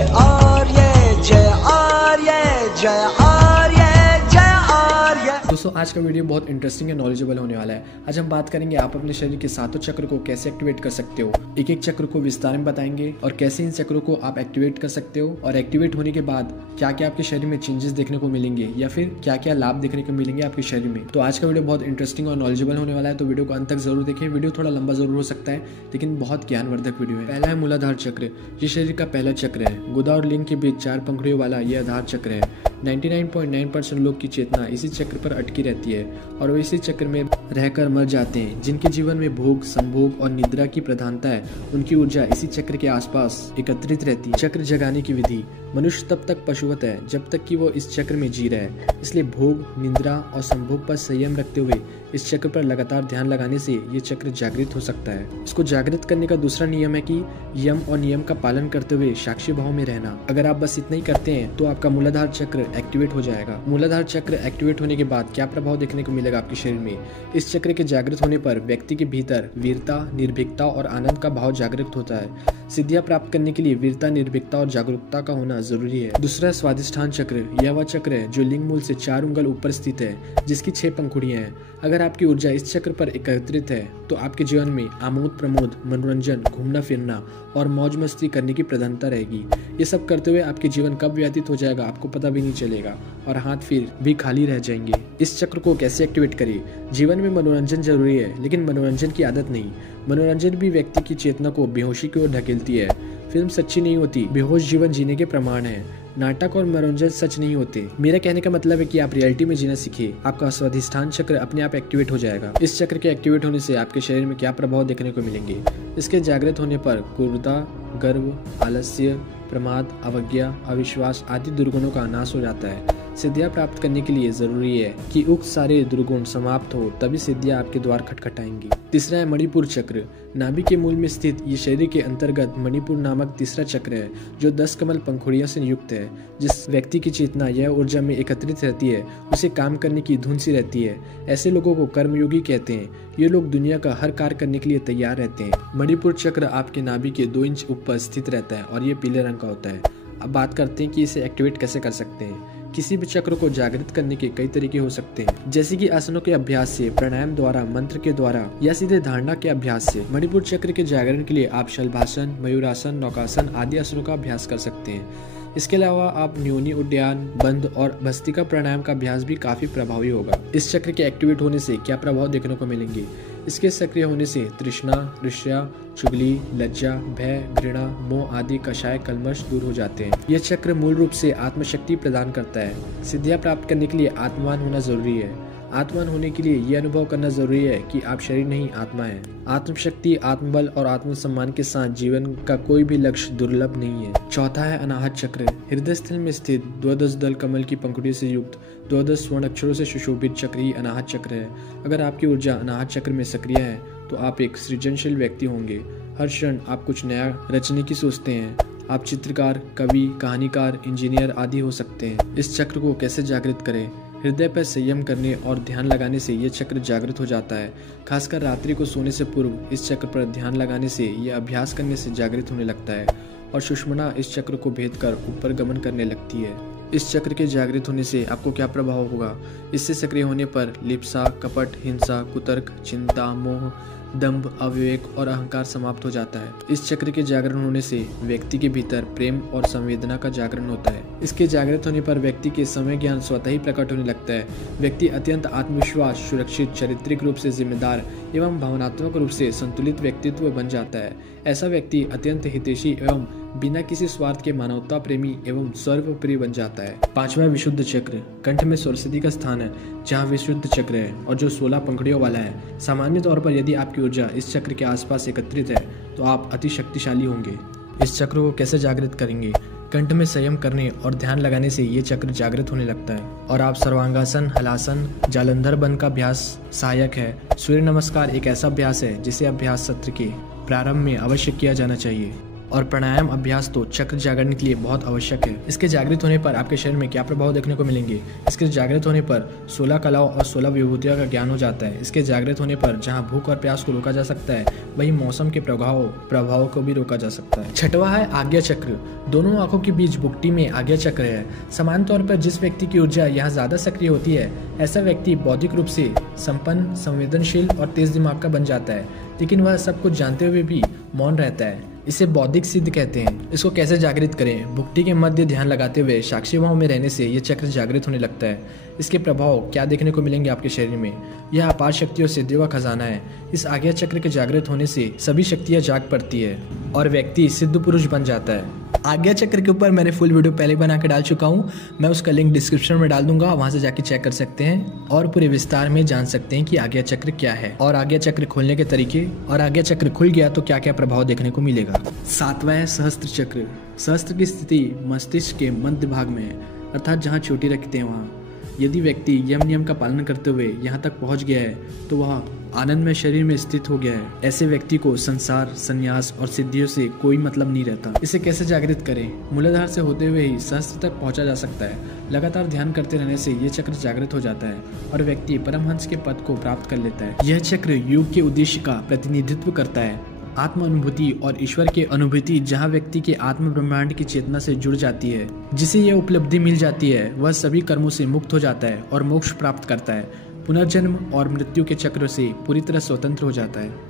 जय आर्य जय आर्य जय आर्य जय आर्य। दोस्तों आज का वीडियो बहुत इंटरेस्टिंग और नॉलेजेबल होने वाला है। आज हम बात करेंगे आप अपने शरीर के सातों चक्र को कैसे एक्टिवेट कर सकते हो। एक एक चक्र को विस्तार में बताएंगे और कैसे इन चक्रों को आप एक्टिवेट कर सकते हो और एक्टिवेट होने के बाद क्या क्या आपके शरीर में चेंजेस देखने को मिलेंगे या फिर क्या क्या लाभ देखने को मिलेंगे आपके शरीर में। तो आज का वीडियो बहुत इंटरेस्टिंग और नॉलेजेबल होने वाला है, तो वीडियो को अंत तक जरूर देखें। वीडियो थोड़ा लंबा जरूर हो सकता है लेकिन बहुत ज्ञानवर्धक वीडियो है। पहला है मूलाधार चक्र। ये शरीर का पहला चक्र है। गुदा और लिंग के बीच 4 पंखुड़ियों वाला यह आधार चक्र है। 99.9% लोग की चेतना इसी चक्र पर अटकी रहती है और वे इसी चक्र में रहकर मर जाते हैं। जिनके जीवन में भोग, संभोग और निद्रा की प्रधानता है, उनकी ऊर्जा इसी चक्र के आसपास एकत्रित रहती है। चक्र जगाने की विधि। मनुष्य तब तक पशुवत है जब तक कि वो इस चक्र में जी रहा है, इसलिए भोग, निद्रा और संभोग पर संयम रखते हुए इस चक्र पर लगातार ध्यान लगाने से ये चक्र जागृत हो सकता है। इसको जागृत करने का दूसरा नियम है कि यम और नियम का पालन करते हुए साक्षी भाव में रहना। अगर आप बस इतना ही करते हैं तो आपका मूलाधार चक्र एक्टिवेट हो जाएगा। मूलाधार चक्र एक्टिवेट होने के बाद क्या प्रभाव देखने को मिलेगा आपके शरीर में। इस चक्र के जागृत होने पर व्यक्ति के भीतर वीरता, निर्भीकता और आनंद का भाव जागृत होता है। सिद्धियां प्राप्त करने के लिए वीरता, निर्भीकता और जागरूकता का होना जरूरी है। दूसरा स्वादिष्ठान चक्र। यह वह चक्र है जो लिंग मूल से 4 उंगल ऊपर स्थित है, जिसकी 6 पंखुड़ियां हैं। अगर आपकी ऊर्जा इस चक्र पर एकत्रित है तो आपके जीवन में आमोद प्रमोद, मनोरंजन, घूमना फिरना और मौज मस्ती करने की प्रधानता रहेगी। ये सब करते हुए आपके जीवन कब व्यतीत हो जाएगा आपको पता भी नहीं चलेगा और हाथ फिर भी खाली रह जाएंगे। इस चक्र को कैसे एक्टिवेट करें। जीवन में मनोरंजन जरूरी है लेकिन मनोरंजन की आदत नहीं। मनोरंजन भी व्यक्ति की चेतना को बेहोशी की ओर ढकेलती है। फिल्म सच्ची नहीं होती, बेहोश जीवन जीने के प्रमाण है। नाटक और मनोरंजन सच नहीं होते। मेरा कहने का मतलब है कि आप रियलिटी में जीना सीखिए। आपका स्वाधिष्ठान चक्र अपने आप एक्टिवेट हो जाएगा। इस चक्र के एक्टिवेट होने से आपके शरीर में क्या प्रभाव देखने को मिलेंगे। इसके जागृत होने पर क्रूरता, गर्व, आलस्य, प्रमाद, अवज्ञा, अविश्वास आदि दुर्गुणों का नाश हो जाता है। सिद्धियां प्राप्त करने के लिए जरूरी है कि उक्त सारे दुर्गुण समाप्त हो, तभी सिद्धियां आपके द्वार खटखटाएंगी। तीसरा है मणिपुर चक्र। नाभि के मूल में स्थित ये शरीर के अंतर्गत मणिपुर नामक तीसरा चक्र है जो 10 कमल पंखुड़ियों से युक्त है। जिस व्यक्ति की चेतना यह ऊर्जा में एकत्रित रहती है उसे काम करने की धुन सी रहती है। ऐसे लोगों को कर्मयोगी कहते हैं। ये लोग दुनिया का हर कार्य करने के लिए तैयार रहते हैं। मणिपुर चक्र आपके नाभि के 2 इंच ऊपर स्थित रहता है और ये पीले रंग का होता है। अब बात करते हैं कि इसे एक्टिवेट कैसे कर सकते हैं। किसी भी चक्र को जागृत करने के कई तरीके हो सकते हैं, जैसे कि आसनों के अभ्यास से, प्राणायाम द्वारा, मंत्र के द्वारा या सीधे धारणा के अभ्यास से। मणिपुर चक्र के जागरण के लिए आप शलभासन, मयूरासन, नौकासन आदि आसनों का अभ्यास कर सकते हैं। इसके अलावा आप न्योनी उड्डयन, बंद और भस्त्रिका प्राणायाम का अभ्यास भी काफी प्रभावी होगा। इस चक्र के एक्टिवेट होने से क्या प्रभाव देखने को मिलेंगे। इसके सक्रिय होने से तृष्णा, ईर्ष्या, चुगली, लज्जा, भय, घृणा, मोह आदि कषाय कल्मश दूर हो जाते हैं। यह चक्र मूल रूप से आत्मशक्ति प्रदान करता है। सिद्धियां प्राप्त करने के लिए आत्मवान होना जरूरी है। आत्मवान होने के लिए यह अनुभव करना जरूरी है कि आप शरीर नहीं आत्मा है। आत्मशक्ति, आत्मबल और आत्मसम्मान के साथ जीवन का कोई भी लक्ष्य दुर्लभ नहीं है। चौथा है अनाहत चक्र। हृदय स्थल में स्थित द्वादश दल कमल की पंखुड़ी से युक्त 12 स्वर्ण अक्षरों से सुशोभित चक्र ही अनाहत चक्र है। अगर आपकी ऊर्जा अनाहत चक्र में सक्रिय है तो आप एक सृजनशील व्यक्ति होंगे। हर क्षण आप कुछ नया रचने की सोचते हैं। आप चित्रकार, कवि, कहानीकार, इंजीनियर आदि हो सकते हैं। इस चक्र को कैसे जागृत करें। हृदय पर संयम करने और ध्यान लगाने से यह चक्र जागृत हो जाता है। खासकर रात्रि को सोने से पूर्व इस चक्र पर ध्यान लगाने से यह अभ्यास करने से जागृत होने लगता है और सुषुम्ना इस चक्र को भेद कर ऊपर गमन करने लगती है। इस चक्र के जागृत होने से आपको क्या प्रभाव होगा। इससे सक्रिय होने पर लिप्सा, कपट, हिंसा, कुतर्क, चिंता, मोह, दंभ, अविवेक और अहंकार समाप्त हो जाता है। इस चक्र के जागरण होने से व्यक्ति के भीतर प्रेम और संवेदना का जागरण होता है। इसके जागृत होने पर व्यक्ति के समय ज्ञान स्वतः ही प्रकट होने लगता है। व्यक्ति अत्यंत आत्मविश्वास, सुरक्षित, चारित्रिक रूप से जिम्मेदार एवं भावनात्मक रूप से संतुलित व्यक्तित्व बन जाता है। ऐसा व्यक्ति अत्यंत हितैषी एवं बिना किसी स्वार्थ के मानवता प्रेमी एवं सर्वप्रिय बन जाता है। पांचवा विशुद्ध चक्र। कंठ में सरस्वती का स्थान है जहाँ विशुद्ध चक्र है और जो 16 पंखुड़ियों वाला है। सामान्य तौर पर यदि आपकी ऊर्जा इस चक्र के आसपास एकत्रित है तो आप अति शक्तिशाली होंगे। इस चक्र को कैसे जागृत करेंगे। कंठ में संयम करने और ध्यान लगाने से ये चक्र जागृत होने लगता है और आप सर्वांगासन, हलासन, जालंधर बंद का अभ्यास सहायक है। सूर्य नमस्कार एक ऐसा अभ्यास है जिसे अभ्यास सत्र के प्रारंभ में अवश्य किया जाना चाहिए। और प्राणायाम अभ्यास तो चक्र जागरण के लिए बहुत आवश्यक है। इसके जागृत होने पर आपके शरीर में क्या प्रभाव देखने को मिलेंगे? इसके जागृत होने पर 16 कलाओं और 16 विभूतियों का ज्ञान हो जाता है। इसके जागृत होने पर जहाँ भूख और प्यास को रोका जा सकता है, वही मौसम के प्रभाव को भी रोका जा सकता है। छठवां है आज्ञा चक्र। दोनों आंखों के बीच बुकटी में आज्ञा चक्र है। समान तौर पर जिस व्यक्ति की ऊर्जा यहाँ ज्यादा सक्रिय होती है, ऐसा व्यक्ति बौद्धिक रूप से संपन्न, संवेदनशील और तेज दिमाग का बन जाता है, लेकिन वह सब कुछ जानते हुए भी मौन रहता है। इसे बौद्धिक सिद्ध कहते हैं। इसको कैसे जागृत करें? भुक्ति के मध्य ध्यान लगाते हुए साक्षी भाव में रहने से यह चक्र जागृत होने लगता है। इसके प्रभाव क्या देखने को मिलेंगे आपके शरीर में? यह अपार शक्तियों से सिद्धियों का खजाना है। इस आज्ञा चक्र के जागृत होने से सभी शक्तियां जाग पड़ती है और व्यक्ति सिद्ध पुरुष बन जाता है। आज्ञा चक्र के ऊपर मैंने फुल वीडियो पहले बना के डाल चुका हूँ, मैं उसका लिंक डिस्क्रिप्शन में डाल दूंगा, वहां से जाके चेक कर सकते हैं और पूरे विस्तार में जान सकते हैं कि आज्ञा चक्र क्या है और आज्ञा चक्र खोलने के तरीके, और आज्ञा चक्र खुल गया तो क्या क्या प्रभाव देखने को मिलेगा। सातवां है सहस्त्र चक्र। सहस्त्र की स्थिति मस्तिष्क के मध्य भाग में है, अर्थात जहाँ चोटी रखते हैं वहाँ। यदि व्यक्ति यम नियम का पालन करते हुए यहाँ तक पहुँच गया है तो वह आनंद में शरीर में स्थित हो गया है। ऐसे व्यक्ति को संसार, संन्यास और सिद्धियों से कोई मतलब नहीं रहता। इसे कैसे जागृत करें? मूलाधार से होते हुए ही सहस्त्र तक पहुंचा जा सकता है। लगातार ध्यान करते रहने से यह चक्र जागृत हो जाता है और व्यक्ति परमहंस के पद को प्राप्त कर लेता है। यह चक्र योग के उद्देश्य का प्रतिनिधित्व करता है। आत्म अनुभूति और ईश्वर की अनुभूति, जहाँ व्यक्ति के आत्म ब्रह्मांड की चेतना से जुड़ जाती है, जिसे यह उपलब्धि मिल जाती है, वह सभी कर्मों से मुक्त हो जाता है और मोक्ष प्राप्त करता है। पुनर्जन्म और मृत्यु के चक्र से पूरी तरह स्वतंत्र हो जाता है।